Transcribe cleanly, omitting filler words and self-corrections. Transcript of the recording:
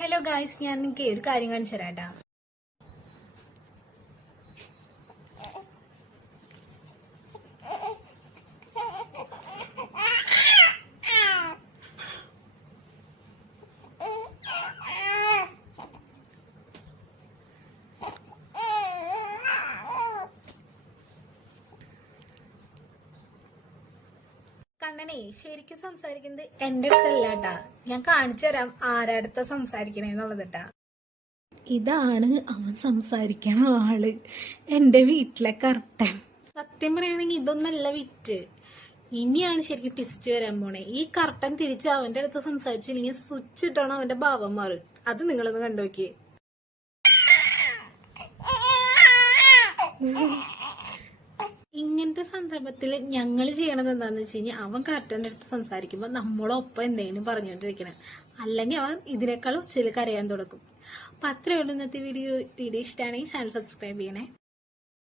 Hello guys, ഞാൻ നിങ്ങൾക്ക് ഒരു കാര്യം കാണിച്ചു തരാട്ടാ. കണ്ണനെ ശരിക്കും സംസാരിക്കുന്നത് എന്റെ അടുത്തല്ലാട്ടാ. ഞാൻ കാണിച്ചു തരാം ആരടുത്ത സംസാരിക്കണേന്നുള്ളതിട്ടാ. ഇതാണ് അവൻ സംസാരിക്കണ ആള്, എന്റെ വീട്ടിലെ കർട്ടൻ. സത്യം പറയുകയാണെങ്കിൽ ഇതൊന്നല്ല വിറ്റ്. ഇനിയാണ് ശരിക്കും ട്വിസ്റ്റ് വരാൻ പോണേ. ഈ കർട്ടൻ തിരിച്ച് അവന്റെ അടുത്ത് സംസാരിച്ചില്ലെങ്കിൽ സ്വിച്ച് ഇട്ടാണ് അവന്റെ ഭാവം മാറും. അത് നിങ്ങളൊന്ന് കണ്ടുനോക്കിയേ. ഇങ്ങനത്തെ സന്ദർഭത്തിൽ ഞങ്ങൾ ചെയ്യണത് എന്താന്ന് വെച്ച് കഴിഞ്ഞാൽ, അവൻ കർട്ടൻ്റെ അടുത്ത് സംസാരിക്കുമ്പോൾ നമ്മളൊപ്പം എന്തെങ്കിലും പറഞ്ഞുകൊണ്ടിരിക്കണം. അല്ലെങ്കിൽ അവൻ ഇതിനേക്കാൾ ഉച്ചയിൽ കരയാൻ തുടങ്ങും. അപ്പൊ അത്രയേ ഉള്ളൂ ഇന്നത്തെ വീഡിയോ. ഇഷ്ടമാണെങ്കിൽ ചാനൽ സബ്സ്ക്രൈബ് ചെയ്യണേ.